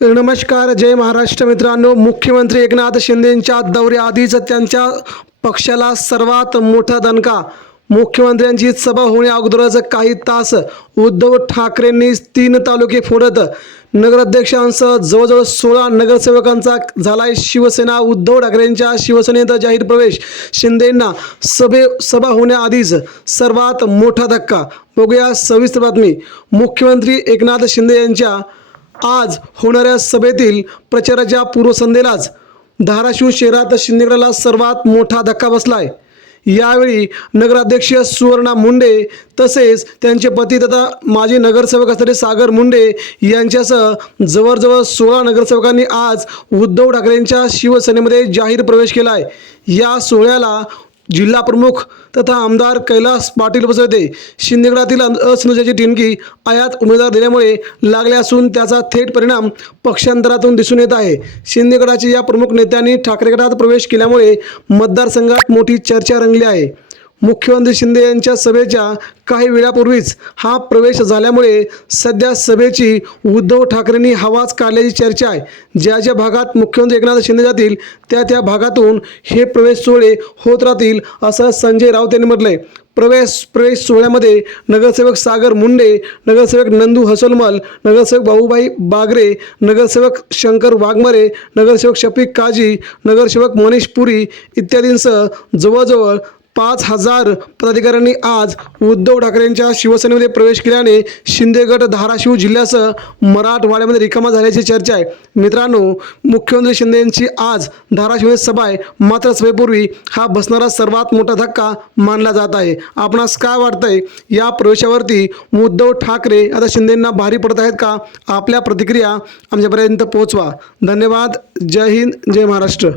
नमस्कार जय महाराष्ट्र मित्रांनो. मुख्यमंत्री एकनाथ शिंदेंच्या दौऱ्याआधीच त्यांच्या पक्षाला सर्वात मोठा दणका. मुख्यमंत्र्यांची सभा होण्या अगोदरच काही तास उद्धव ठाकरेंनी तीन तालुके फोडत नगराध्यक्षांसह जवळजवळ सोळा नगरसेवकांचा झालाय शिवसेना. उद्धव ठाकरेंच्या शिवसेनेत जाहीर प्रवेश शिंदेंना सभे सभा होण्याआधीच सर्वात मोठा धक्का. बघूया सविस्तर बातमी. मुख्यमंत्री एकनाथ शिंदे यांच्या आज होणाऱ्या सभेतील प्रचाराच्या पूर्वसंध्येलाच धाराशिव शहरात शिंदेगडाला सर्वात मोठा धक्का बसलाय. यावेळी नगराध्यक्ष सुवर्णा मुंडे तसेच त्यांचे पती तथा माजी नगरसेवक असणारे सागर मुंडे यांच्यासह जवळजवळ सोळा नगरसेवकांनी आज उद्धव ठाकरेंच्या शिवसेनेमध्ये जाहीर प्रवेश केला आहे या सोहळ्याला जिल्हा प्रमुख तथा आमदार कैलास पाटील बसवते. शिंदेगडातील असनुजाची टिमकी आयात उमेदवार दिल्यामुळे लागले असून त्याचा थेट परिणाम पक्षांतरातून दिसून येत आहे. शिंदेगडाच्या या प्रमुख नेत्यांनी ठाकरेगडात प्रवेश केल्यामुळे मतदारसंघात मोठी चर्चा रंगली आहे. मुख्यमंत्री शिंदे यांच्या सभेच्या काही वेळापूर्वीच हा प्रवेश झाल्यामुळे सध्या सभेची उद्धव ठाकरेंनी हवाच काढल्याची चर्चा आहे. ज्या ज्या भागात मुख्यमंत्री एकनाथ शिंदे जातील त्या त्या भागातून हे प्रवेश सोहळे होत राहतील असं संजय राऊत यांनी म्हटलंय. प्रवेश प्रवेश सोहळ्यामध्ये नगरसेवक सागर मुंडे नगरसेवक नंदू हसोलमल नगरसेवक बाबूभाई बागरे नगरसेवक शंकर वाघमरे नगरसेवक शफीक काजी नगरसेवक मनीष पुरी इत्यादींसह जवळजवळ पाच हजार पदाधिकाऱ्यांनी आज उद्धव ठाकरेंच्या शिवसेनेमध्ये प्रवेश केल्याने शिंदेगड धाराशिव जिल्ह्यासह मराठवाड्यामध्ये रिकामा झाल्याची चर्चा आहे. मित्रांनो मुख्यमंत्री शिंदे यांची आज धाराशिव सभा आहे मात्र सभेपूर्वी हा बसणारा सर्वात मोठा धक्का मानला जात आहे. आपणास काय वाटतंय? या प्रवेशावरती उद्धव ठाकरे आता शिंदेंना भारी पडत आहेत का? आपल्या प्रतिक्रिया आमच्यापर्यंत पोहोचवा. धन्यवाद. जय हिंद. जय महाराष्ट्र.